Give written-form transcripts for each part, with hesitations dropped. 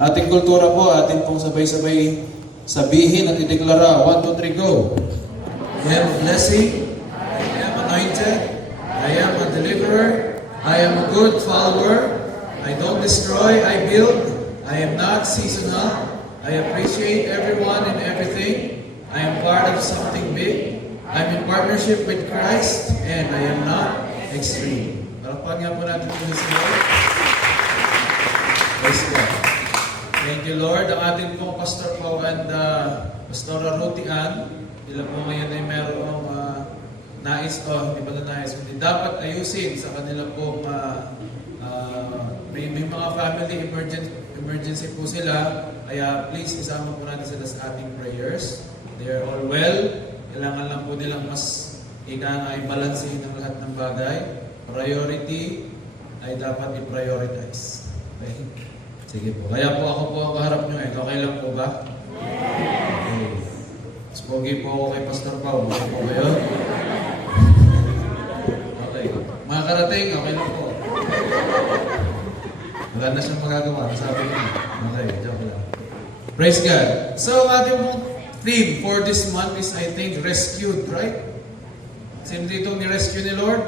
Ating kultura po, atin pong sabay-sabay sabihin at ideklara. 1, 2, 3, go! I am a blessing. I am anointed. I am a deliverer. I am a good follower. I don't destroy, I build. I am not seasonal. I appreciate everyone and everything. I am part of something big. I'm in partnership with Christ, and I am not extreme. Palakpan nga po natin po sa Lord. Praise God. Thank you, Lord. Ang ating pong Pastor Pao and Pastora Ruthie Ann, sila po ngayon ay merong nais, hindi ba na nais, kundi dapat ayusin sa kanila pong may mga family emergency po sila, kaya please isama po natin sila sa ating prayers. They are all well. Kailangan lang po nilang mas i-balancehin ang lahat ng bagay. Priority ay dapat i-prioritize. Okay? Sige po. Kaya po ako po ang kaharap nyo. Okay lang po ba? Okay. Mas pogi po ako kay Pastor Pao. Okay po kayo? Okay. Mga karating, okay lang po. Wala na siyang magagawa. Sabi niya. Okay, joke lang. Praise God. So, ating pong theme for this month is, I think, rescued, right? Sino dito ni-rescue ni Lord?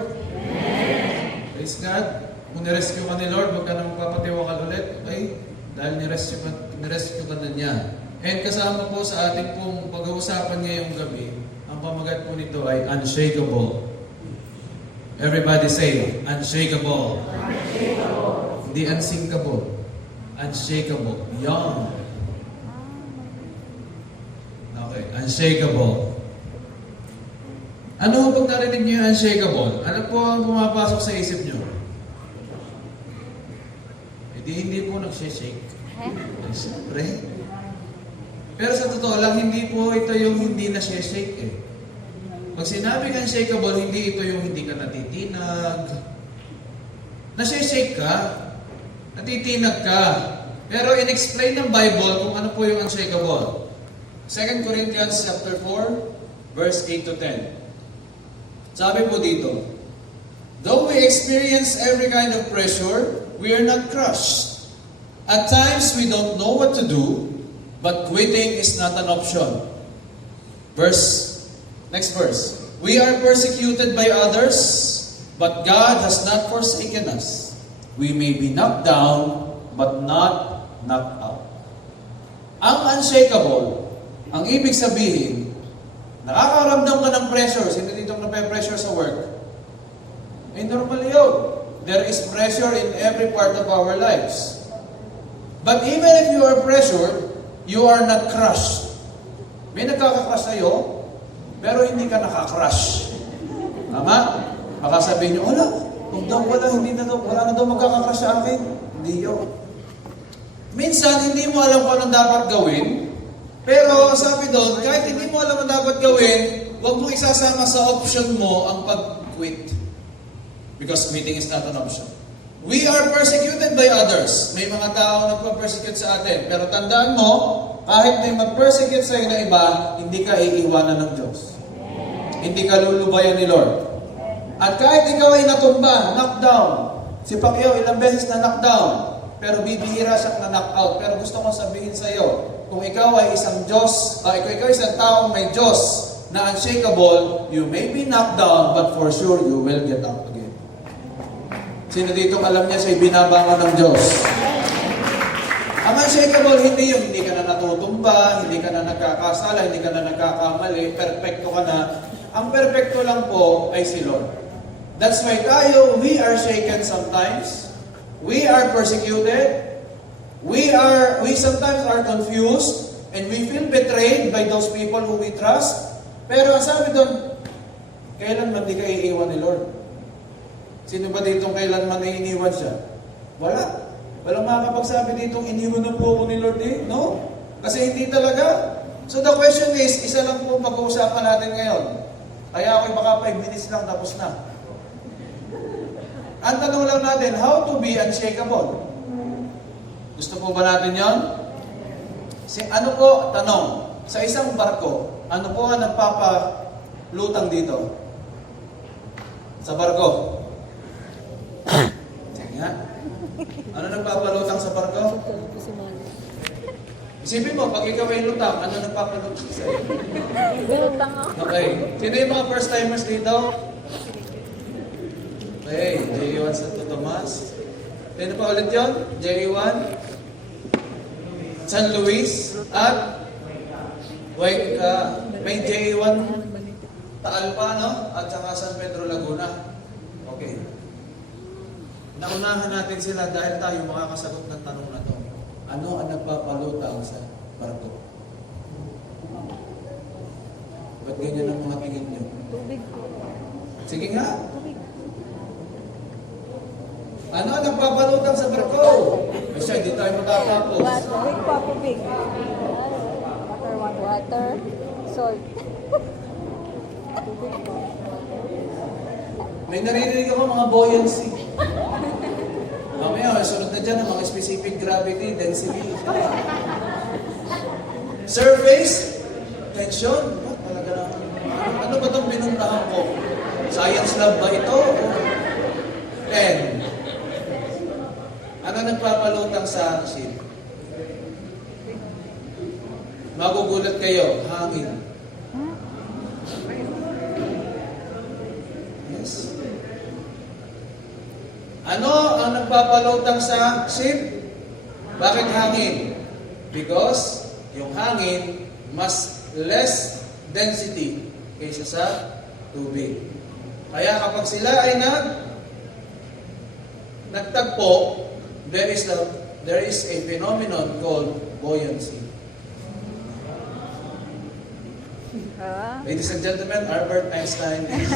Praise God. Kung ni-rescue ka ni Lord, huwag ka na magpapatiwakal ulit. Okay? Dahil ni-rescue ka na niya. And kasama po sa ating pong pag-uusapan ngayong gabi, ang pamagat po nito ay unshakable. Everybody say, unshakable. Unshakable. Hindi unsinkable. Unshakable. Young. Okay, unshakable. Ano pag narinig niyo yung unshakable? Ano po ang pumapasok sa isip niyo? Hindi po nagsishake. Siyempre. Pero sa totoo lang, hindi po ito yung hindi na-shake eh. Pag sinabi kang unshakable, hindi ito yung hindi ka natitinag. Na-shake ka. Natitinag ka. Pero in-explain ng Bible kung ano po yung unshakable. 2 Corinthians chapter 4, verse 8 to 10. Sabi po dito, though we experience every kind of pressure, we are not crushed. At times, we don't know what to do, but quitting is not an option. Next verse. We are persecuted by others, but God has not forsaken us. We may be knocked down, but not knocked out. Ang unshakable, ang ibig sabihin, nakakaramdam ka ng pressure. Sino dito nape-pressure sa work? Ay, normal yun. There is pressure in every part of our lives. But even if you are pressured, you are not crushed. May nagkaka-crush sa'yo, pero hindi ka nakaka-crush. Tama? Baka sabihin nyo, wala na daw magkaka-crush sa akin. Hindi yun. Minsan, hindi mo alam kung anong dapat gawin, pero sabi doon, kahit hindi mo alam ang dapat gawin, huwag mo isasama sa option mo ang pag-quit. Because quitting is not an option. We are persecuted by others. May mga tao nagpa-persecute sa atin. Pero tandaan mo, kahit may mag-persecute sa'yo na iba, hindi ka iiwanan ng Diyos. Hindi ka lulubayan ni Lord. At kahit ikaw ay natumba, knockdown. Si Pacquiao ilang beses na knockdown. Pero bibihira siyang na-knockout. Pero gusto kong sabihin sa iyo, kung ikaw ay isang Diyos, kung ikaw ay isang taong may Diyos na unshakable, you may be knocked down, but for sure you will get up again. Sino dito alam niya siya'y binabangon ng Diyos? Ang unshakable, hindi yung hindi ka na natutumba, hindi ka na nagkakasala, hindi ka na nagkakamali, perfecto ka na. Ang perfecto lang po ay si Lord. That's why tayo, we are shaken sometimes. We are persecuted. We sometimes are confused and we feel betrayed by those people who we trust. Pero sabi doon, kailanman di ka iiwan ni Lord? Sino ba ditong kailanman na iniwan siya? Wala. Walang makakapagsabi ditong iniwan na po ako ni Lord eh. No? Kasi hindi talaga. So the question is, isa lang po pag-uusapan natin ngayon. Kaya ako'y baka 5 minutes lang tapos na. Ang tanong lang natin, how to be unshakable? Gusto po ba natin yon? Ano po, tanong, sa isang barko, ano po ang nagpapalutang dito? Sa barko? Sige nga. Ano nagpapalutang sa barko? Isipin mo, pag ikaw ay lutang, ano nagpapalutang sa'yo? Lutang ako. Okay. Sino yung mga first timers dito? Okay, J1 Santo Tomas. Sino pa ulit yun? J1 San Luis at may J1 Taalpa, no? At saka San Pedro Laguna. Okay. Naunahan natin sila dahil tayo makakasagot ng tanong na to. Ano ang nagpapalutang sa barko? Ba't ganyan ang mga tingin nyo? Tubig. Sige nga. Tubig. Ano ang nagpapalutang sa barko? Kasi hindi tayo matatapos. Tubig pa, tubig. Water. Salt. Tubig pa. May naririnig ako mga buoyancy. Mamaya, sunod na dyan ang mga specific gravity, density. Surface, tension. Talaga na. Ano ba itong pinuntahan ko? Science lab ba ito? Ano nagpapalutang sa ship? Magugulat kayo, hangin. Yes. Ano ang nagpapalutang sa ship? Bakit hangin? Because yung hangin mas less density kaysa sa tubig. Kaya kapag sila ay nagtagpo, there is a phenomenon called buoyancy. Ladies and gentlemen, Albert Einstein is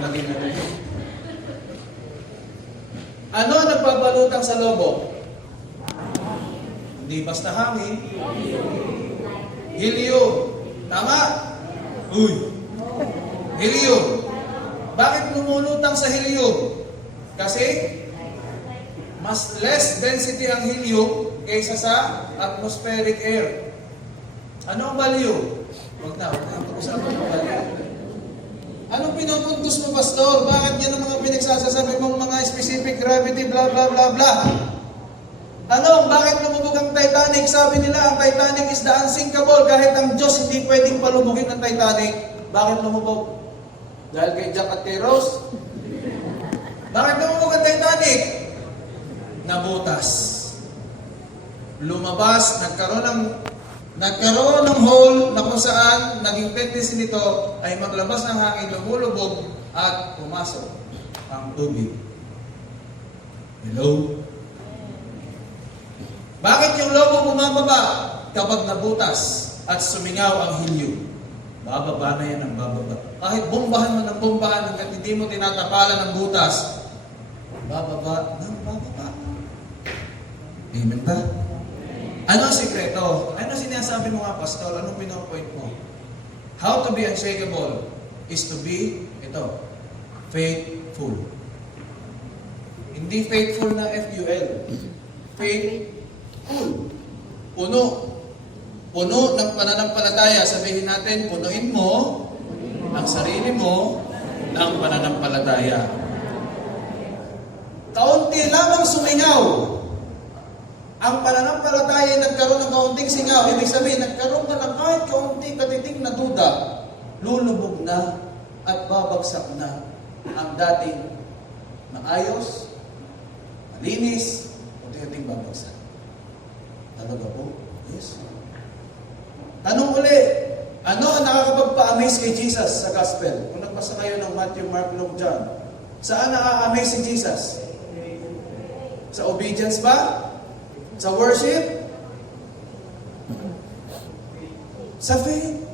naging Ano ang nagpapalutang sa lobo? Hindi basta hangin. Helium. Tama? Uy. Helium. Bakit lumulutang sa helium? Kasi mas less density ang helium kaysa sa atmospheric air. Ano ang value? Huwag na pag-usapan ng value. Anong pinupuntos mo, Pastor? Bakit yan ang mga pinagsasasabi mong mga specific gravity, blah, blah, blah, blah? Tanong, bakit lumubog ang Titanic? Sabi nila, ang Titanic is the unsinkable. Kahit ang Diyos hindi pwedeng palubugin ng Titanic. Bakit lumubog? Dahil kay Jack at kay Rose? Bakit lumubog ang Titanic? Nabutas. Lumabas, nagkaroon ng hole na kung saan naging tendency nito ay maglabas ng hangin, lumulubog at pumasok ang tubig. Hello? Bakit yung lobo bumababa kapag nabutas at sumingaw ang helium? Bababa na yan ang bababa. Kahit bombahan mo ng bombahan hanggang hindi mo tinatapalan ng butas, bababa ng bababa. Amen ba? Ano ang sikreto? Ano sinasabi mo nga, Pastor? Anong pinopoint mo? How to be unshakable is to be, faithful. Hindi faithful na F-U-L. Faithful. Puno. Puno ng pananampalataya. Sabihin natin, punuin mo ang sarili mo ng pananampalataya. Kaunti lamang sumingaw. Ang pananampalataya ay nagkaroon ng kaunting singaw. Ibig sabihin, nagkaroon ka ng kahit kaunting katiting na duda, lulubog na at babagsak na ang dating maayos, malinis, unti-unting babagsak. Talaga po? Yes. Tanong uli, ano ang nakakapagpa-amaze kay Jesus sa Gospel? Kung nagbasa kayo ng Matthew, Mark, Luke, John, saan nakaka-amaze si Jesus? Sa obedience ba? Sa worship? Sa faith?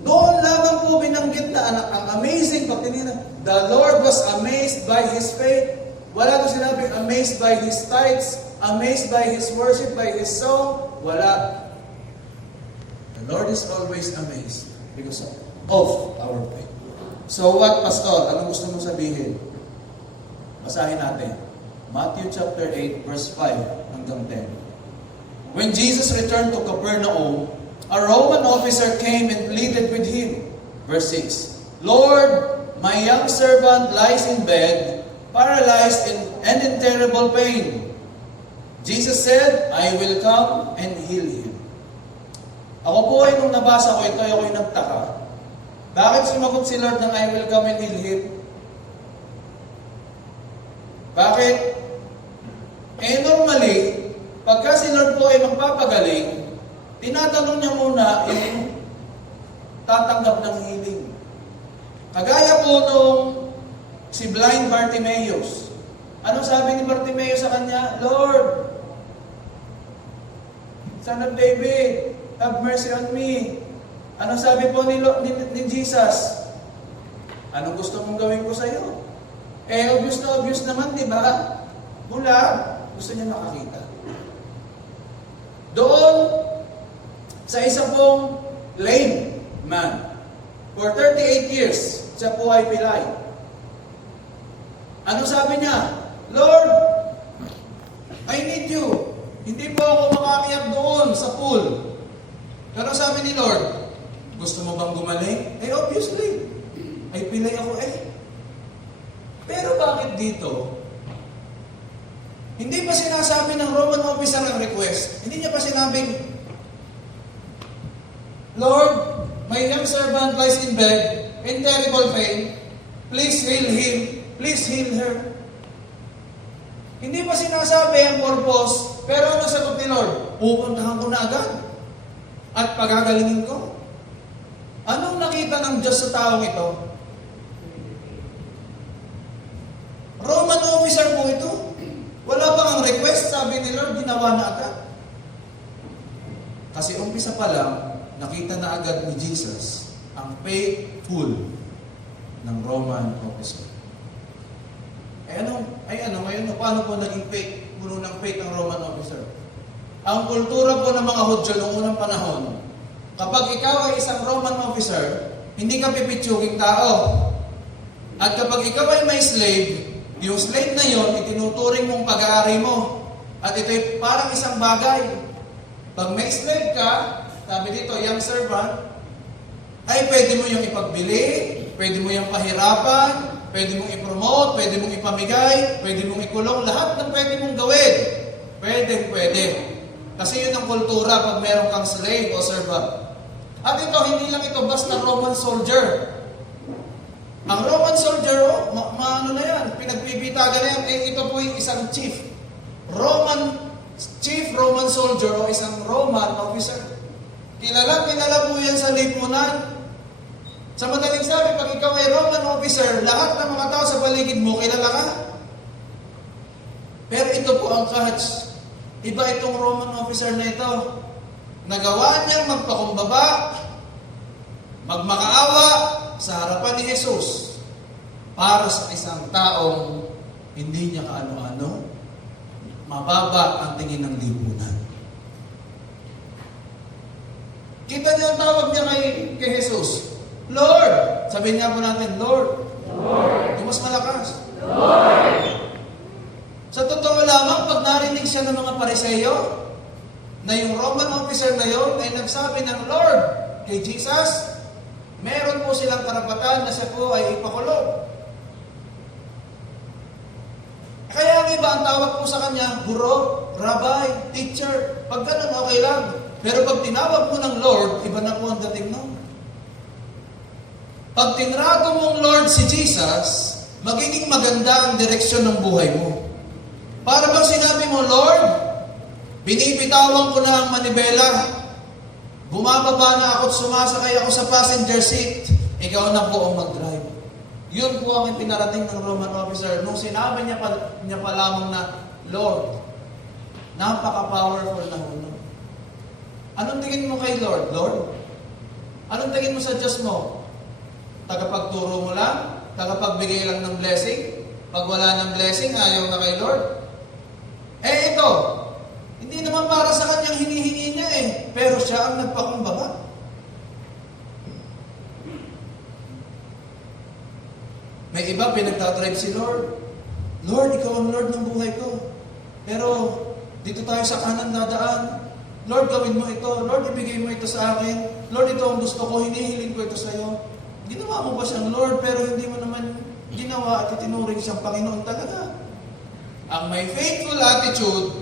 Doon lamang po binanggit na ang amazing pagtinina. The Lord was amazed by His faith. Wala ko sinabi, amazed by His tithes, amazed by His worship, by His song. Wala. The Lord is always amazed because of our faith. So what, Pastor? Ano gusto mong sabihin? Basahin natin. Matthew chapter 8, verse 5 hanggang 10. When Jesus returned to Capernaum, a Roman officer came and pleaded with him. Verse 6. Lord, my young servant lies in bed, paralyzed and in terrible pain. Jesus said, I will come and heal him. Ako po ay nung nabasa ko ito, ako'y nagtaka. Bakit sumagot si Lord ng I will come and heal him? Bakit? Normally, pagka si Lord po ay magpapagaling, tinatanong niya muna yung tatanggap ng healing. Kagaya po nung si blind Bartimaeus. Ano sabi ni Bartimaeus sa kanya? Lord, Son of David, have mercy on me. Ano sabi po ni Jesus? Anong gusto mong gawin ko sa iyo? Obvious na obvious naman, di ba? Bulag. Gusto niya makakita. Doon, sa isa pong lame man, for 38 years, siya po ay pilay. Ano sabi niya? Lord, I need you. Hindi po ako makakaiyak doon sa pool. Pero sabi ni Lord, gusto mo bang gumaling? Obviously. Ay pilay ako Pero bakit dito? Hindi pa sinasabi ng Roman officer ang request. Hindi niya pa sinabing, Lord, my young servant lies in bed in terrible pain. Please heal him. Please heal her. Hindi pa sinasabi ang purpose. Pero ano sagot ni Lord? Pupuntahan ko na agad. At pagagalingin ko. Anong nakita ng Diyos sa taong ito? Roman officer po ito. Wala bang ang request? Sabi ni Lord, ginawa na agad. Kasi umpisa pa lang, nakita na agad ni Jesus ang faithful ng Roman officer. Ngayon, paano po naging puno ng faith ang Roman officer? Ang kultura po ng mga Hudyo noong unang panahon, kapag ikaw ay isang Roman officer, hindi ka pipitsuging tao. At kapag ikaw ay may slave, yung slave na yon, itinuturing mong pag-aari mo. At ito'y parang isang bagay. Pag may slave ka, sabi dito, young servant, ay pwede mo yung ipagbili, pwede mo yung pahirapan, pwede mong i-promote, pwede mong ipamigay, pwede mong ikulong, lahat ng pwede mong gawin. Pwede. Kasi yun ang kultura pag meron kang slave o servant. At ito, hindi lang ito basta Roman soldier. Ang Roman soldier, ano na yan, pinagpipitagan na yan, ito po yung isang chief Roman soldier o isang Roman officer. Kilala po yan sa lipunan. Sa madaling sabi, pag ikaw ay Roman officer, lahat ng mga tao sa paligid mo, kilala ka. Pero ito po ang catch. Iba itong Roman officer na ito. Nagawa niyang magpakumbaba, magmakaawa sa harapan ni Jesus para sa isang taong hindi niya kaano-ano, mababa ang tingin ng lipunan. Kita niyo ang tawag niya kay Jesus. Lord! Sabihin niya po natin, Lord. Yung mas malakas. Lord! Sa totoo lamang, pag narinig siya ng mga Pariseo, na yung Roman officer na yon ay nagsabi ng Lord kay Jesus, meron po silang karapatan na siya po ay ipakulong. Kaya ang iba ang tawag po sa kanya, guro, rabbi, teacher. Pag ganun, okay lang. Pero pag tinawag mo ng Lord, iba na po ang dating nun. Pag tinrato mong Lord si Jesus, magiging maganda ang direksyon ng buhay mo. Para bang sinabi mo, Lord, binibitawan ko na ang manibela. Bumababa na ako at sumasakay ako sa passenger seat. Ikaw na po ang mag-drive. Yun po ang pinarating ng Roman officer. Nung sinabi niya pa lamang na, Lord, napaka-powerful na huno. Anong tingin mo kay Lord? Lord? Anong tingin mo sa Diyos mo? Tagapagturo mo lang? Tagapagbigay lang ng blessing? Pag wala ng blessing, ayaw na kay Lord? Ito, hindi naman para sa kanyang hinihingi niya pero siya ang nagpakumbaba. May iba pinagtatribe si Lord. Lord, ikaw ang Lord ng buhay ko. Pero dito tayo sa kanan dadaan. Lord, gawin mo ito. Lord, ibigay mo ito sa akin. Lord, ito ang gusto ko. Hinihiling ko ito sa iyo. Ginawa mo ba siyang Lord pero hindi mo naman ginawa at itinuring siyang Panginoon talaga? Ang may faithful attitude,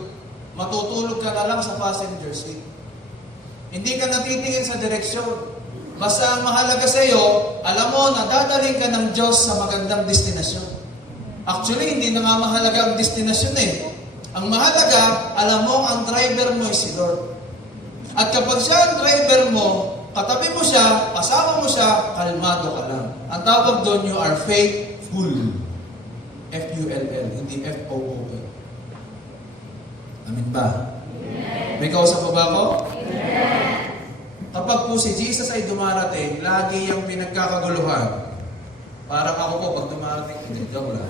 matutulog ka na lang sa passenger seat. Hindi ka natitingin sa direksyon. Basta ang mahalaga sa iyo, alam mo na dadaling ka ng Diyos sa magandang destinasyon. Actually, hindi na nga mahalaga ang destinasyon eh. Ang mahalaga, alam mo, ang driver mo ay si Lord. At kapag siya ang driver mo, katabi mo siya, kasama mo siya, kalmado ka lang. Ang tawag doon, you are faithful. F-U-L-L, hindi F-O-O-L. Amin ba? May kausap pa ba ako? Kapag po si Jesus ay dumarating, lagi yung pinagkakaguluhan. Parang ako po, pag dumarating, hindi, joke lang.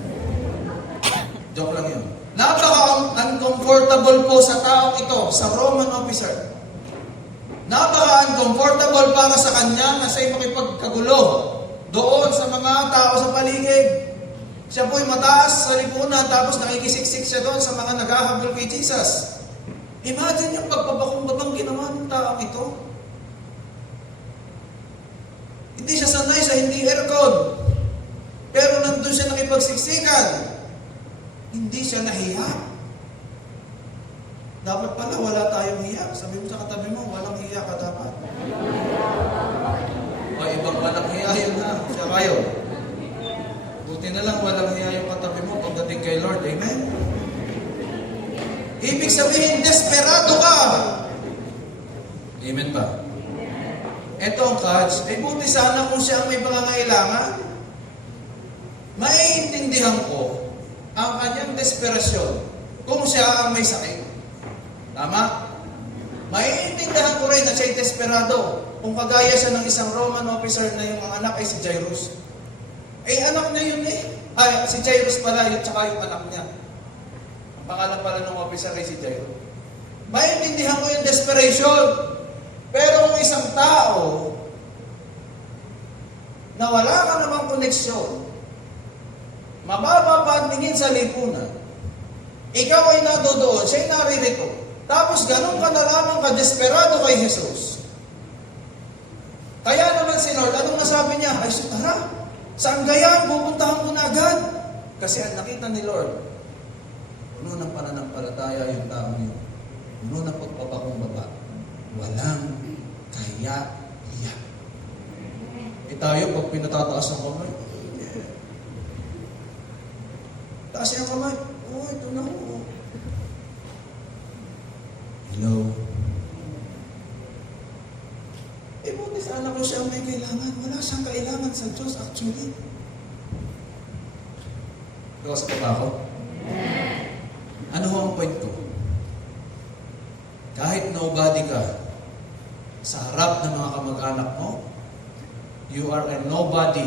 Joke lang yun. Napaka-uncomfortable po sa taong ito, sa Roman officer. Napaka-uncomfortable para sa kanya na siya'y makipagkagulo doon sa mga tao sa paligid. Siya po'y mataas sa lipunan, tapos nakikisiksik siya doon sa mga naghahabol kay Jesus. Imagine yung pagpapakumbabang ginawa ng taong ito. Hindi siya sanay sa hindi aircon. Pero nandun siya nakipagsiksikan. Hindi siya nahiya. Dapat pala wala tayong hiya. Sabi mo sa katabi mo, walang hiya ka dapat. O ibang walang hiya yun na. Siya kayo. Buti na lang walang hiya yung katabi mo pagdating kay Lord. Amen? Ibig sabihin, desperado ka. Amen ba? Ito ang catch. Buti sana kung siya ang may pangangailangan. Maiintindihan ko ang kanyang desperasyon kung siya ang may sakit. Tama? Maiintindihan ko rin na siya'y desperado kung kagaya siya ng isang Roman officer na yung anak ay si Jairus. Anak niya yun eh. Si Jairus pala, yun tsaka yung anak niya. Ang pangalan pala ng officer ay si Jairus. Maiintindihan ko yung desperation. Pero kung isang tao na wala ka namang koneksyon, mababa pa ang tingin sa lipunan, ikaw ay nadodoon, siya'y naririto, tapos ganun ka na lamang ka-desperado kay Jesus. Kaya naman si Lord, anong nasabi niya? Ay, tara, saan gaya? Pupuntahan mo na agad. Kasi ang nakita ni Lord, puno ng pananampalataya yung tao niyo. Puno ng pagpapakumbaba. Walang kaya-iya. Tayo, pag pinatataas ang kamay, taas yung kamay, ito na ako. Hello? Buti sana kung siya may kailangan. Wala siyang kailangan sa Diyos, actually. Kasi pa ba ako? Ano ang point ko? Kahit nobody ka, sa harap ng mga kamag-anak mo, you are a nobody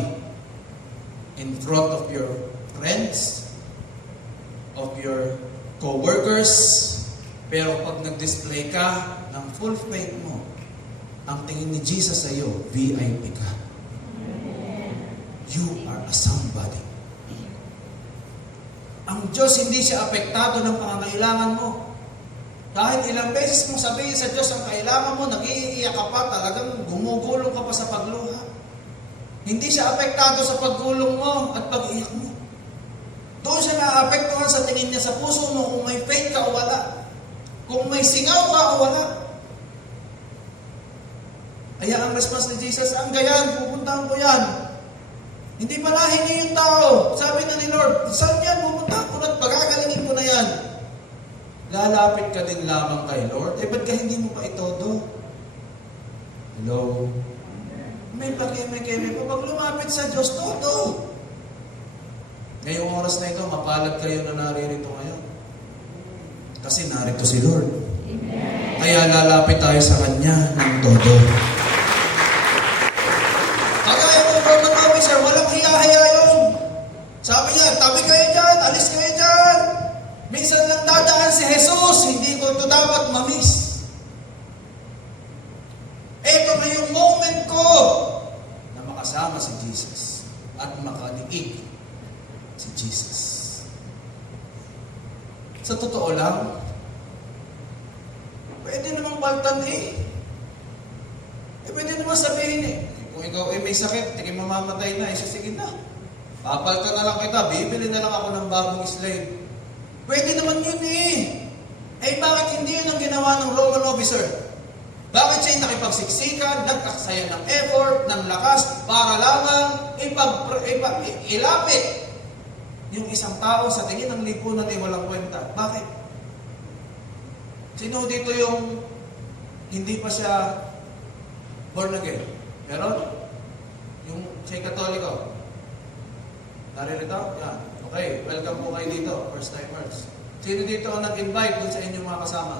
in front of your friends, of your co-workers, pero pag nag-display ka ng full faith mo, ang tingin ni Jesus sa iyo, VIP ka. You are a somebody. Ang Diyos hindi siya apektado ng pangangailangan mo. Kahit ilang beses mong sabihin sa Diyos ang kailangan mo, nag-iiyak ka pa, talagang gumugulong ka pa sa pagluha. Hindi siya apektado sa pagulong mo at pag-iyak mo. Doon siya naapektuhan sa tingin niya sa puso mo kung may faith ka o wala. Kung may singaw ka o wala. Kaya ang response ni Jesus, ang gayan, pupuntahan ko yan. Hindi palahin niya yung tao. Sabi na ni Lord, saan yan? Pupuntahan ko at pagagalingin ko na yan. Lalapit ka din lamang kay Lord. Ba't ka hindi mo pa itodo? Hello? May pakeme-keme pa. Pag lumapit sa Diyos, todo. Ngayong oras na ito, mapalad kayo na naririto ngayon. Kasi narito si Lord. Amen. Kaya lalapit tayo sa Kanya ng todo. Kagaya ng Roman officer, walang hiya-hiya yun. Sabi niya, tabi kayo dyan, alis kayo dyan. Minsan lang dadaan si Jesus, hindi ko ito dapat mamiss. Ito na yung moment ko na makasama si Jesus at makaliig si Jesus. Sa totoo lang, pwede namang paltan pwede naman sabihin kung ikaw ay may sakit, tingin mamamatay na, sige na. Papaltan na lang kita, bibili na lang ako ng bagong slave. Pwede naman yun Eh bakit hindi yun ang ginawa ng Roman officer? Bakit siya nakipagsiksikan, nag-aksaya ng effort, ng lakas, para lamang ilapit yung isang tao sa tingin ng lipunan ay walang kwenta? Bakit? Sino dito yung hindi pa siya born again? Meron? Yung siya Katoliko? Naririto? Yan. Okay, welcome po kayo dito, first timers. Sino dito ang nag-invite dun sa inyong mga kasama?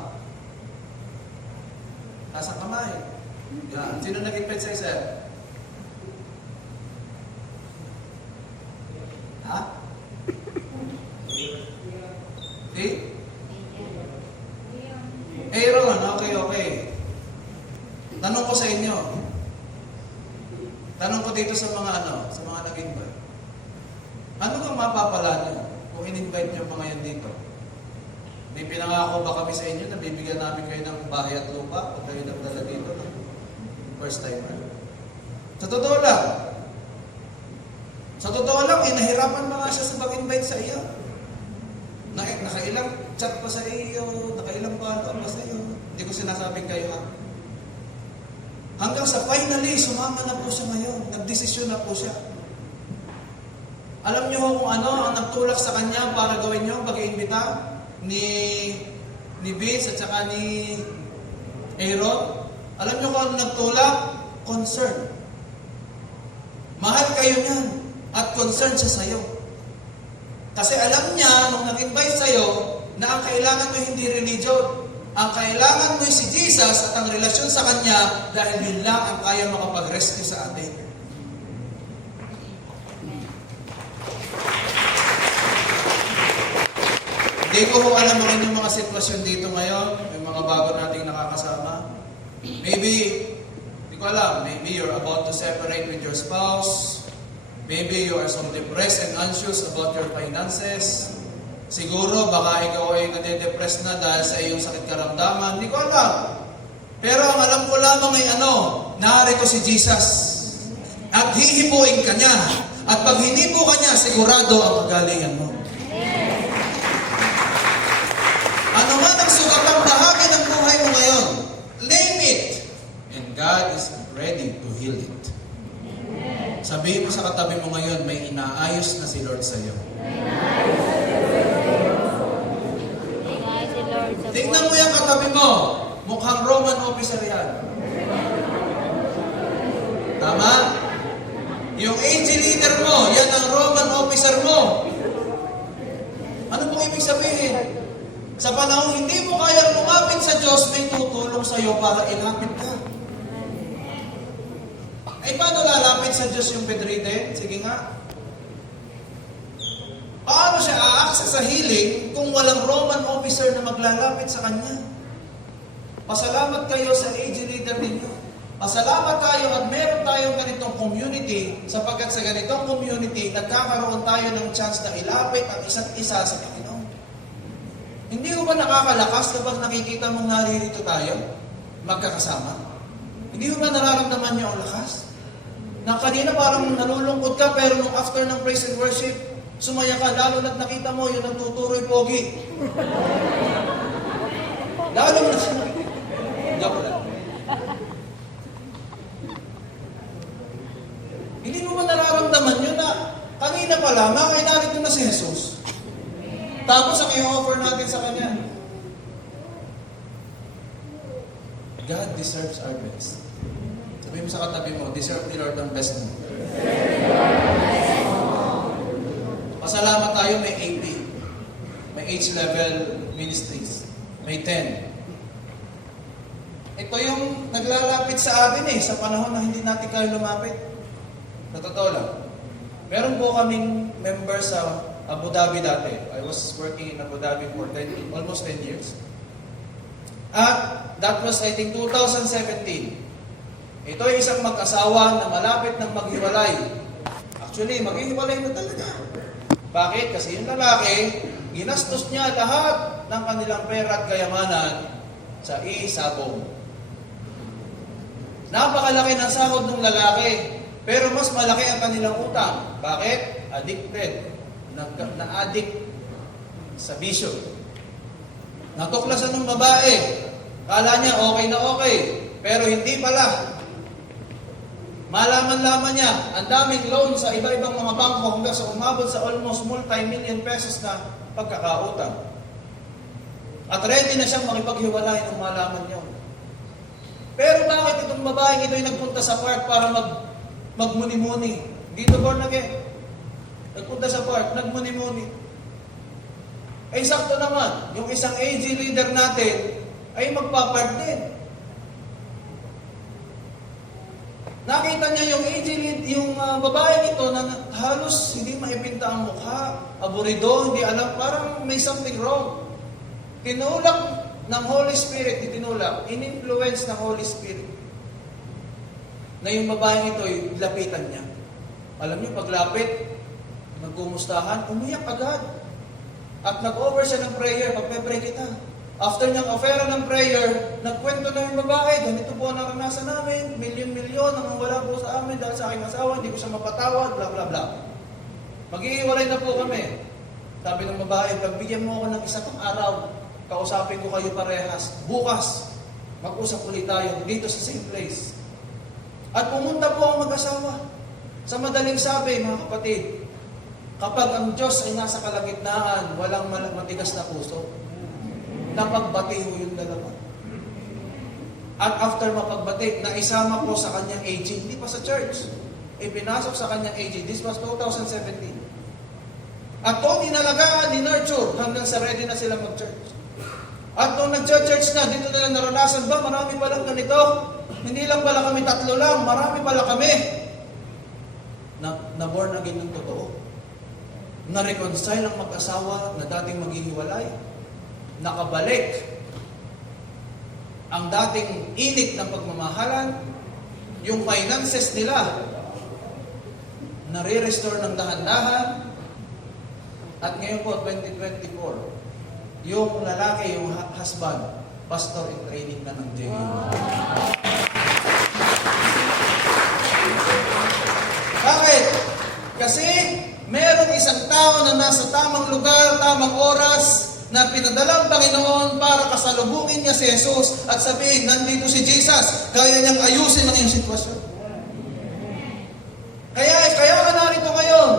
Taas ang kamay. Yan. Sino nag-invite sa isa? Ha? Si? Aaron, okay. Tanong ko sa inyo. Tanong ko dito sa mga sa mga nag-invite. Ano kang mapapala niyo kung in-invite niyo mga yan dito? May pinangako ba kami sa inyo na bibigyan namin kayo ng bahay at lupa o kayo nagdala dito ng first timer? Sa totoo lang, nahirapan ba nga siya sa pag-invite sa iyo? Nakailang chat pa sa iyo, nakailang follow pa sa iyo. Hindi ko sinasabing kayo ha. Hanggang sa finally, sumama na po siya ngayon. Nagdesisyon na po siya. Alam niyo kung ano ang nagtulak sa kanya para gawin niyo pag-iimbita ni Vince at saka ni Aaron? Alam niyo kung ano nagtulak? Concern. Mahal kayo niyan at concern siya sa'yo. Kasi alam niya nung nag-invite sa'yo na ang kailangan mo hindi religion. Ang kailangan mo si Jesus at ang relasyon sa Kanya dahil yun lang ang kaya makapag-rescue sa atin. Hindi ko alam ang inyong mga sitwasyon dito ngayon. May mga bago nating nakakasama. Maybe, hindi ko alam, maybe you're about to separate with your spouse. Maybe you are so depressed and anxious about your finances. Siguro, baka ikaw ay nade-depress na dahil sa iyong sakit karamdaman. Hindi ko alam. Pero ang alam ko lamang ay narito si Jesus. At hihipuin ka niya. At pag hinipo ka niya, sigurado ang magalingan mo. Ano man ang sugatang bahagi ng buhay mo ngayon, name it. And God is ready to heal it. Sabihin mo sa katabi mo ngayon, may inaayos na si Lord sa iyo. Tingnan mo yung katabi mo. Mukhang Roman officer yan. Tama? Yung AG leader mo, yan ang Roman officer mo. Ano pong ibig sabihin? Sa panahon hindi mo kayang lumapit sa Diyos, may tutulong sa iyo para ilapit ka. Ay, paano lalapit sa Diyos yung bedridden? Sige nga. Paano siya a-access sa healing kung walang Roman officer na maglalapit sa kanya? Pasalamat kayo sa AG leader ninyo. Pasalamat tayo at meron tayong ganitong community sapagkat sa ganitong community, nagkakaroon tayo ng chance na ilapit ang isa't isa sa Panginoon. Hindi ko ba nakakalakas kapag nakikita mong naririto tayo, magkakasama? Hindi ko ba nararamdaman niyo ang lakas? Na kanina parang nalulungkot ka, pero nung after ng praise and worship, sumaya ka, lalo na't nakita mo, yun ang tuturoy pogi. Lalo na siya. Joke lang. Hindi mo ba nararamdaman yun na kanina pa lamang ay narito na si Jesus? Tapos ang i-offer natin sa Kanya. God deserves our best. Sabihin mo sa katabi mo, deserve ni Lord ang best mo. Pasalamat tayo, may 80. May age level ministries. May 10. Ito yung naglalapit sa atin sa panahon na hindi natin kaya lumapit. Sa totoo lang. Meron po kaming member sa Abu Dhabi dati. I was working in Abu Dhabi for almost 10 years. At that was, I think, 2017. Ito ay isang mag-asawa na malapit ng maghiwalay. Actually, maghiwalay na talaga. Bakit? Kasi yung lalaki, ginastos niya lahat ng kanilang pera at kayamanan sa isabong. Napakalaki ng sahod ng lalaki, pero mas malaki ang kanilang utang. Bakit? Addicted. Na-addict sa bisyo. Natuklasan ng babae. Kala niya okay na okay. Pero hindi pala. Malaman-laman niya, ang daming loan sa iba-ibang mga bangko hanggang sa umabot sa almost multi-million pesos na pagkakautang. At ready na siyang makipaghiwalay nung malaman niyo. Pero bakit itong babaeng ito ay nagpunta sa park para magmuni-muni? Dito born again. Nagpunta sa park, nagmuni-muni. Ay sakto naman, yung isang AG leader natin ay magpapark din. Nakita niya yung AG lead, yung babaeng ito na halos hindi maipinta ang mukha, aburido, hindi alam, parang may something wrong. Tinulak ng Holy Spirit, in-influence ng Holy Spirit na yung babaeng ito ay lapitan niya. Alam niyo, paglapit, nagkumustahan, umiyak agad. At nag-over siya ng prayer, pagpe-pray kita. After niyang ofera ng prayer, nagkwento na yung babae, ganito po ang naranasan namin, milyon-milyon ang wala po sa amin dahil sa aking asawa, hindi ko siya mapatawad, bla bla bla. Mag-iiwalay na po kami. Sabi ng babae, pagbigyan mo ako ng isang araw, kausapin ko kayo parehas. Bukas, mag-usap ulit tayo dito sa same place. At pumunta po ang mag-asawa. Sa madaling sabi, mga kapatid, kapag ang Diyos ay nasa kalagitnaan, walang matigas na puso. Napagbati ho yung dalawa. At after mapagbati, naisama po sa kanyang aging, hindi pa sa church. Ipinasok sa kanyang aging. This was 2017. At ito inalagaan, ni-nurture, hanggang sa ready na sila mag-church. At nung nag-church na, dito na lang naranasan ba, marami palang ganito. Hindi lang pala kami 3 lang, marami pala kami. Na born again ng totoo. Na-reconcile ang mag-asawa na dating maghihiwalay. Nakabalik ang dating init ng pagmamahalan, yung finances nila nare-restore ng dahan-dahan, at ngayon po 2024 yung lalaki, yung husband, pastor in training na ng JU. Bakit? Kasi merong isang tao na nasa tamang lugar, tamang oras, na pinadalang Panginoon para kasalubungin niya si Jesus at sabihin, nandito si Jesus, kaya niyang ayusin ang iyong sitwasyon. Kaya ka narito ngayon.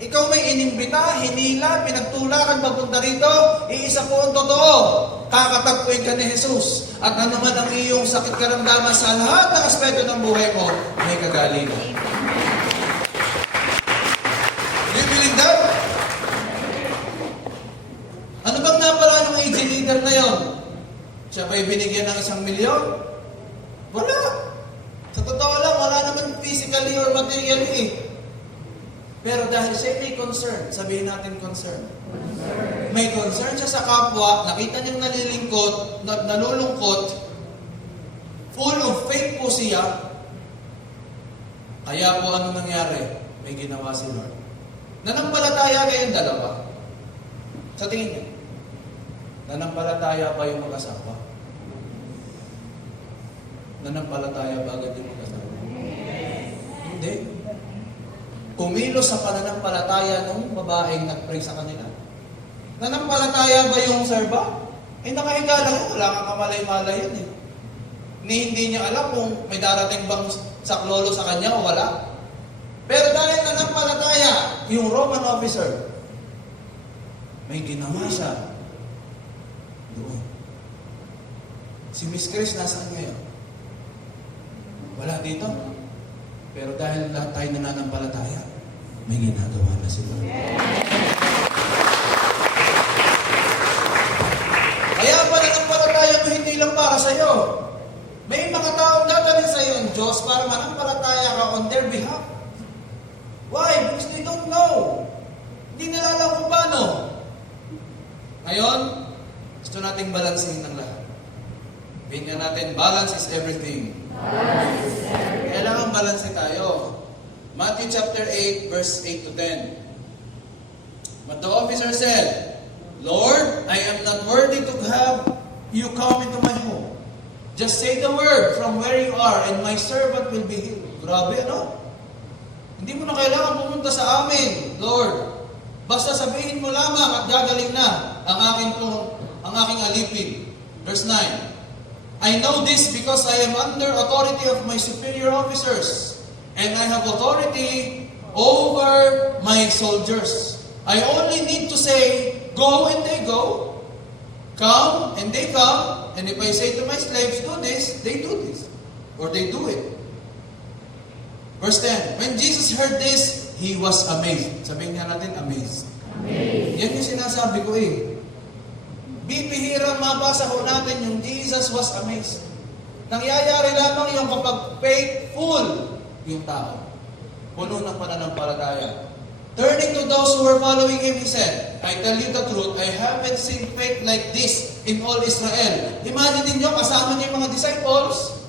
Ikaw may inimbita, hinila, pinagtulakan papunta rito, iisa po ang totoo. Kakatagpuin ka ni Jesus. At na naman ang iyong sakit karamdaman sa lahat ng aspeto ng buhay mo, may kagalingan. Do you believe that? Ano bang napala ng AG leader na yon? Siya ba'y binigyan ng 1 milyon? Wala. Sa totoo lang, wala naman physically or materially. Pero dahil siya may concern, sabihin natin concern. May concern siya sa kapwa, nakita niyang nalilingkot, nalulungkot, full of faith po siya. Kaya po ano nangyari? May ginawa si Lord. Nanampalataya kayong dalawa. Sa tingin niyo, nanampalataya ba yung mag-asawa? Nanampalataya ba agad yung mag-asawa? Hindi. Kumilos sa pananampalataya ng babaeng nag-pray sa kanila. Nanampalataya ba yung serba? Nakahiga lang, wala kang kamalay-malay yan eh. Hindi niya alam kung may darating bang saklolo sa kanya o wala. Pero dahil nanampalataya, yung Roman officer, may ginawa siya doon. Si Miss Chris, nasaan ngayon? Wala dito. Pero dahil lahat tayo nananampalataya, may ginagawa na sila. Kaya pa nananampalataya mo hindi lang para sa'yo. May mga taong dadalhin sa'yo ang Diyos para manampalataya ka on their behalf. Why? Because they don't know. Hindi nila alam kung paano. Ngayon, gusto nating balansin ng lahat. Bigyan natin, balance is everything. Kailangan balansin tayo. Matthew chapter 8, verse 8 to 10. But the officer said, Lord, I am not worthy to have you come into my home. Just say the word from where you are and my servant will be healed. Grabe, ano? Hindi mo na kailangan pumunta sa amin, Lord. Basta sabihin mo lamang at gagaling na ang ang aking alipin. Verse 9, I know this because I am under authority of my superior officers, and I have authority over my soldiers. I only need to say, go and they go, come and they come, and if I say to my slaves, do this, they do this, or they do it. Verse 10, when Jesus heard this, He was amazed. Sabihin nga natin, amazed. Amazed. Yan yung sinasabi ko eh. Bibihirang mabasa ho natin yung Jesus was amazed. Nangyayari lamang yung kapag faithful yung tao. Puno ng pananampalataya. Turning to those who were following Him, He said, I tell you the truth, I haven't seen faith like this in all Israel. Imagine niyo, kasama niya yung mga disciples.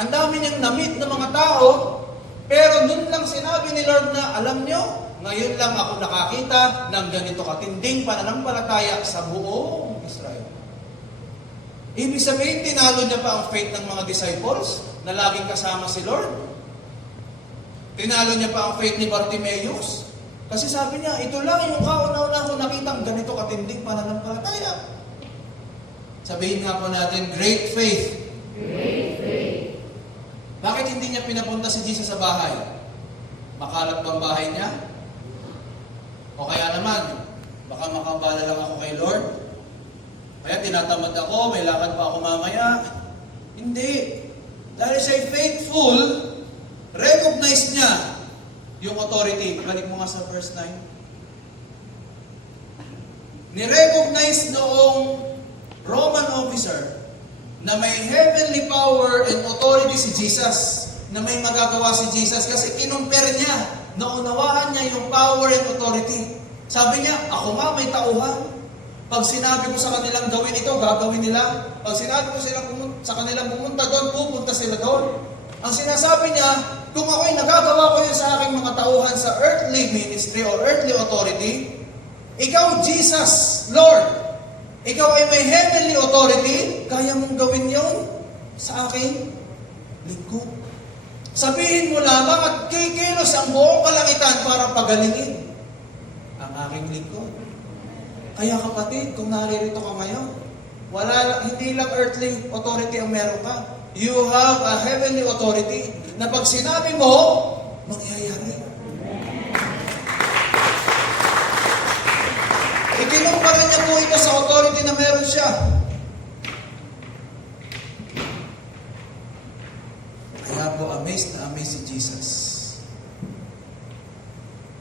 Ang dami niyang na-meet ng mga tao, pero nun lang sinabi ni Lord na, alam niyo, ngayon lang ako nakakita ng ganito katinding pananampalataya sa buong Israel. Ibig sabihin, tinalo niya pa ang faith ng mga disciples na laging kasama si Lord. Tinalo niya pa ang faith ni Bartimaeus. Kasi sabi niya, ito lang yung kauna-una ko nakitang ganito katinding pananampalataya. Sabihin nga po natin, great faith. Great faith. Bakit hindi niya pinapunta si Jesus sa bahay? Makalat ba ang bahay niya? O kaya naman, baka makabala lang ako kay Lord? Kaya tinatamad ako, may lakad pa ako mamaya? Hindi. Dahil siya'y faithful, recognize niya yung authority. Balik mo nga sa verse 9. Ni-recognize noong Roman officer na may heavenly power and authority si Jesus, na may magagawa si Jesus kasi kinumpare niya, naunawaan niya yung power and authority. Sabi niya, ako nga may tauhan. Pag sinabi ko sa kanilang gawin ito, gagawin nila. Pag sinabi ko sa kanilang pumunta doon, pupunta sila doon. Ang sinasabi niya, kung ako'y nagagawa ko yun sa aking mga tauhan sa earthly ministry or earthly authority, ikaw, Jesus, Lord, ikaw ay may heavenly authority, kaya mong gawin yun sa aking lingkod. Sabihin mo lamang at kikilos ang buong kalangitan para pagalingin ang aking lingkod. Kaya kapatid, kung naririto ka ngayon, hindi lang earthly authority ang meron ka. You have a heavenly authority na pag sinabi mo, mangyayari. Ikinumpara niya po ito sa authority na meron siya. Kaya po, amazed na amazed si Jesus.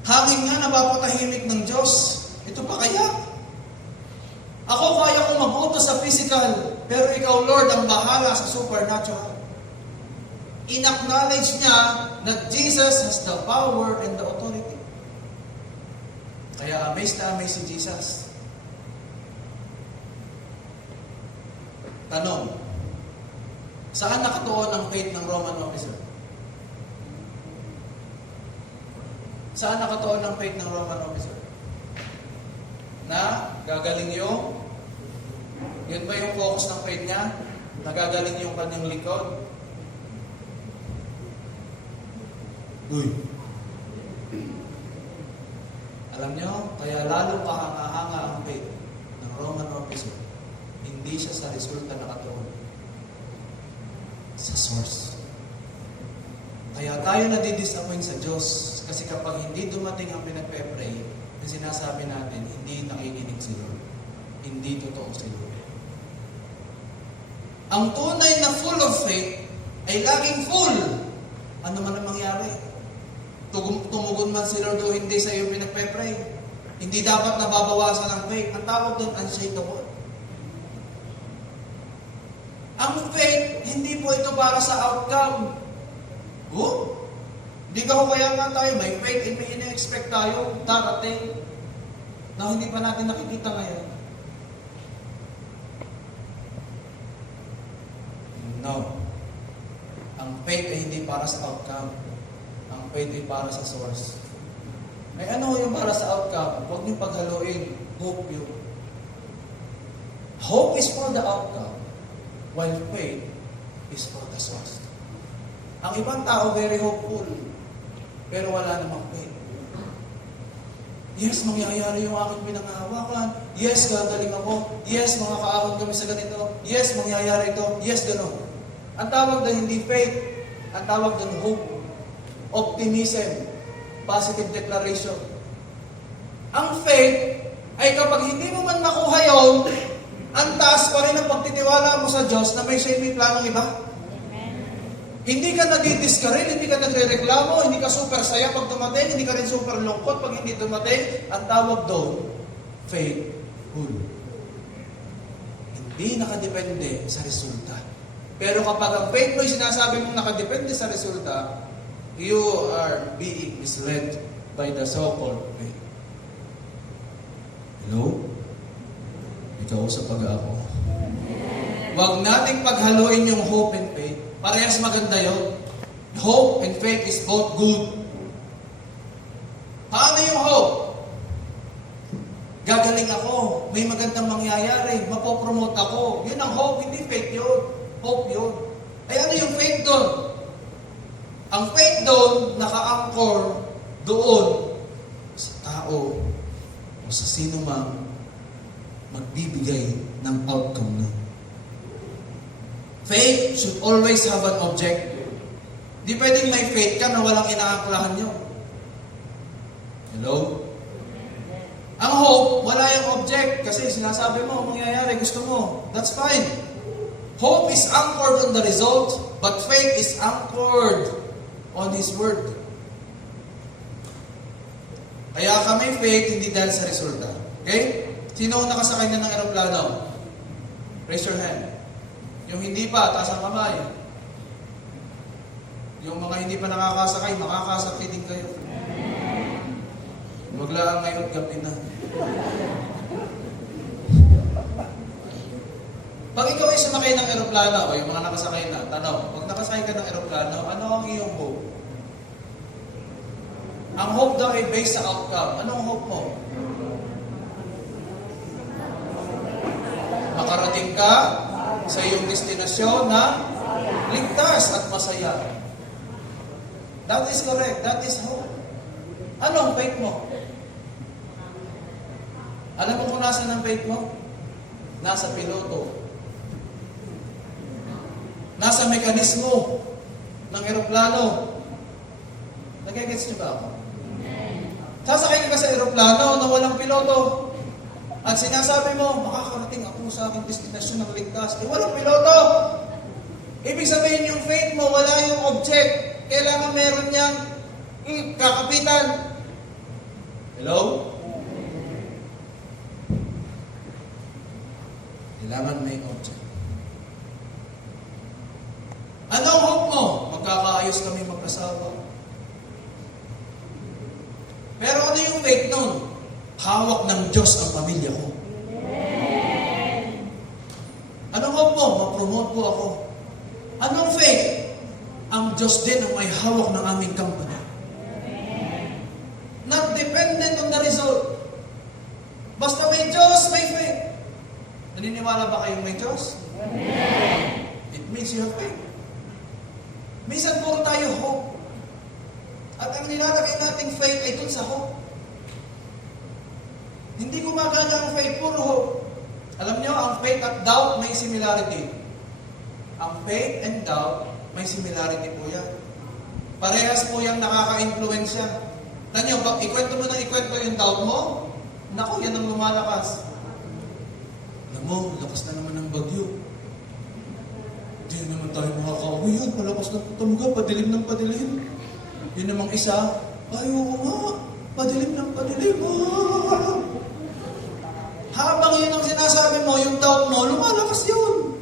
Hangin nga napapatahimik ng Diyos. Ito pa kaya? Ako kaya kong mag-utos sa physical, pero ikaw, Lord, ang bahala sa supernatural. In-acknowledge niya that Jesus has the power and the authority. Kaya amazed na amazed si Jesus. Tanong, saan nakatuon ang faith ng Roman officer? Saan nakatuon ang faith ng Roman officer? Na gagaling yung, yun ba yung focus ng faith niya? Nagagaling yung kanyang likod? Uy! Alam nyo, kaya lalo kahanga-hanga ang faith ng Roman officer. Hindi siya sa resulta nakatuon. Sa source. Kaya tayo nadidisappoint sa Diyos kasi kapag hindi dumating ang pinagpe-pray, na sinasabi natin, hindi nakikinig si Lord. Hindi totoo si Lord. Ang tunay na full of faith ay laging full. Ano man ang mangyari? Tumugon man si Lord o hindi sa iyo pinagpe-pray. Hindi dapat nababawasan ang faith. Ang tawag doon, unshakable. Ang faith, hindi po ito para sa outcome. Hindi ka kaya nga tayo, may faith and may ina-expect tayo, darating, na hindi pa natin nakikita ngayon. No. Ang faith ay hindi para sa outcome. Ang faith ay para sa source. Ay ano yung para sa outcome? Huwag niyong paghaluin. Hope yun. Hope is for the outcome, while faith is for the source. Ang ibang tao very hopeful, pero wala namang faith. Yes, mangyayari yung aking pinangahawakan. Yes, gagaling ako. Yes, makakaahon kami sa ganito. Yes, mangyayari ito. Yes, gano'n. Ang tawag doon hindi faith. Ang tawag doon hope. Optimism. Positive declaration. Ang faith ay kapag hindi mo man makuha yun, ang taas pa rin ang pagtitiwala mo sa Diyos na may siya may planong iba. Hindi ka nadidiscourage, hindi ka nagre-reklamo, hindi ka super saya pag dumating, hindi ka rin super lungkot pag hindi dumating. Ang tawag doon, faithful. Hindi nakadepende sa resulta. Pero kapag ang faith mo sinasabi mong nakadepende sa resulta, you are being misled by the so-called faith. Hello? Ikaw sa pag-ako. Huwag nating paghaluin yung hope and faith. Parehas maganda yun. Hope and faith is both good. Paano yung hope? Gagaling ako. May magandang mangyayari. Mapopromote ako. Yun ang hope, hindi faith yun. Hope yun. Ay ano yung faith doon? Ang faith doon, naka-anchor doon sa tao o sa sino mang magbibigay ng outcome na. Faith should always have an object. Di pwedeng may faith ka na walang inaangklahan nyo. Hello? Ang hope, wala yung object. Kasi sinasabi mo, mangyayari, gusto mo. That's fine. Hope is anchored on the result, but faith is anchored on His Word. Kaya kami faith, hindi dahil sa resulta. Okay? Sino ang nakasakay na ng aeroplano? Raise your hand. Yung hindi pa, taas ang kamay. Yung mga hindi pa nakakasakay, makakasakay din kayo. Huwag lang ngayon gabi na. Pag ikaw ay sumakay ng aeroplano, o yung mga nakasakay na, tanong, pag nakasakay ka ng aeroplano, ano ang iyong hope? Ang hope daw ay based sa outcome. Anong hope mo? Makarating ka sa iyong destinasyon na ligtas at masaya. That is correct. That is hope. Anong faith mo? Alam mo kung nasa ng faith mo? Nasa piloto. Nasa mekanismo ng eroplano. Nagigets niyo ba ako? Sasakay ka sa eroplano na walang piloto. At sinasabi mo, makakarating ako sa aking destinasyon ng ligtas. Eh, walang piloto! Ibig sabihin yung faith mo, wala yung object. Kailangan meron niyang kakapitan. Hello? Kailangan may object. Anong hope mo? Magkakaayos kami mag-asawa. Pero ano yung faith nun? Hawak ng Diyos ang pamilya ko. Anong hope mo? Ma-promote po ako. Anong faith? Ang Diyos din ang may hawak ng aming company. Not dependent on the result. Basta may Diyos, may faith. Naniniwala ba kayong may Diyos? It means you have faith. Minsan puro tayo hope. At ang nilalagay nating faith ay dun sa hope. Hindi gumagana ang faith, puro hope. Alam niyo, ang faith at doubt may similarity. Ang faith and doubt may similarity po yan. Parehas po yung nakaka-influensya. Tanyo, pag ikwento mo ng ikwento yung doubt mo, naku, yan ang lumalakas. Alam mo, lakas na naman ng bagyo. Hindi naman tayo makakauwi yan. Malakas na tumuga, padilim ng padilim. Yun namang isa, ay oo nga, padilim ng padilim. Ah! Habang yun ang sinasabi mo, yung doubt mo, lumalakas yun.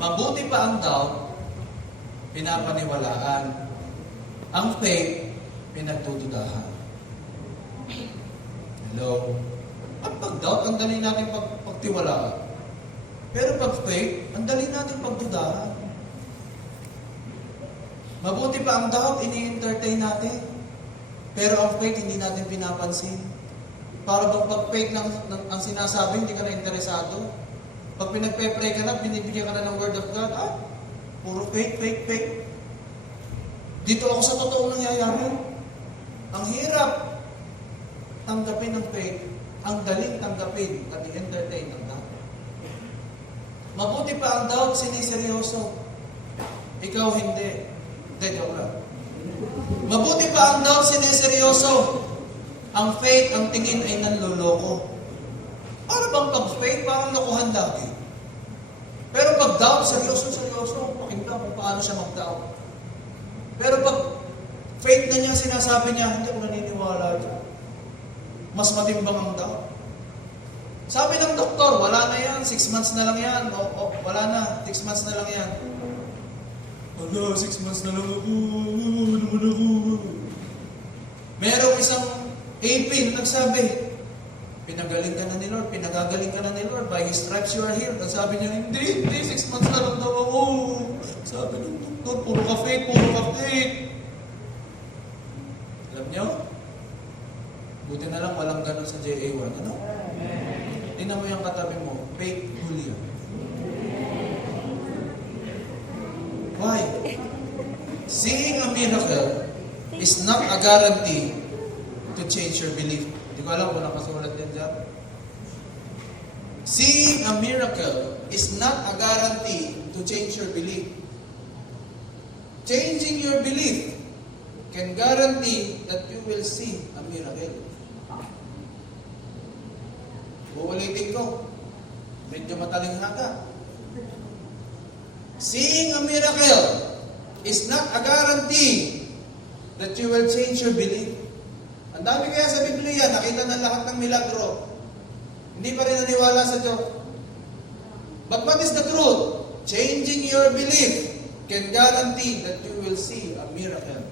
Mabuti pa ang doubt, pinapaniwalaan. Ang faith, pinagtutudahan. Hello? At pag doubt, ang dali natin pagtiwalaan. Pero pag faith, ang dali natin pagdudahan. Mabuti pa ang doubt, ini-entertain natin. Pero ang faith, hindi natin pinapansin. Para bang pag faith lang ang sinasabi, hindi ka na interesado. Pag pinagpe-pray ka na, binibigyan ka na ng word of God, puro faith, faith, faith. Dito ako sa totoong nangyayari. Ang hirap. tanggapin ng faith, ang daling tanggapin at i-entertain ng doubt. Mabuti pa ang doubt siniseryoso. Ikaw hindi. Hindi, joke lang. Mabuti pa ang doubt siniseryoso. Ang faith, ang tingin ay nanloloko. Para bang pag faith, parang lokohan lagi. Pero pag doubt, seryoso, pakinggan kung paano siya mag-doubt. Pero pag faith na niya, sinasabi niya, hindi ko naniniwala dyan. Mas matimbang ang doubt. Sabi ng doktor, wala na yan, 6 months na lang yan. O, wala na, 6 months na lang yan. Wala, 6 months na lang ako. Merong isang AP na nagsabi, pinagaling ka na ni Lord, pinagagaling ka na ni Lord, by His stripes you are healed. Ang sabi niya, hindi, 6 months na lang daw ako. Sabi ng doktor, puro ka faith. Alam niyo? Buti na lang walang ganun sa JA1, ano? Tingnan mo yung katabi mo, faith huli yan. Why? Seeing a miracle is not a guarantee to change your belief. Hindi ko alam kung nakasulat yan dyan. Seeing a miracle is not a guarantee to change your belief. Changing your belief can guarantee that you will see a miracle. Uulitin ko. Medyo matalinghaga. Seeing a miracle is not a guarantee that you will change your belief. Ang dami kaya sa Biblia, nakita na lahat ng milagro. Hindi pa rin naniwala sa Diyos. But what is the truth? Changing your belief can guarantee that you will see a miracle.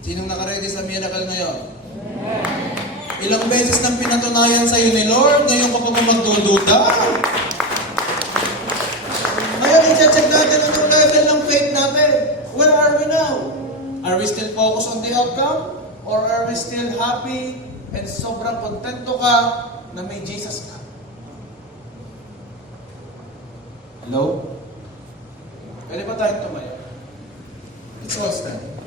Sinong nakaredy sa miracle ngayon? Ilang beses nang pinatunayan sa iyo ni Lord, ngayon ka pa magdududa. Ngayon, i-check natin ang level ng faith natin. Where are we now? Are we still focused on the outcome? Or are we still happy and sobrang kontento ka na may Jesus ka? Hello? Pwede ba tayong tumayo? Let's all stand.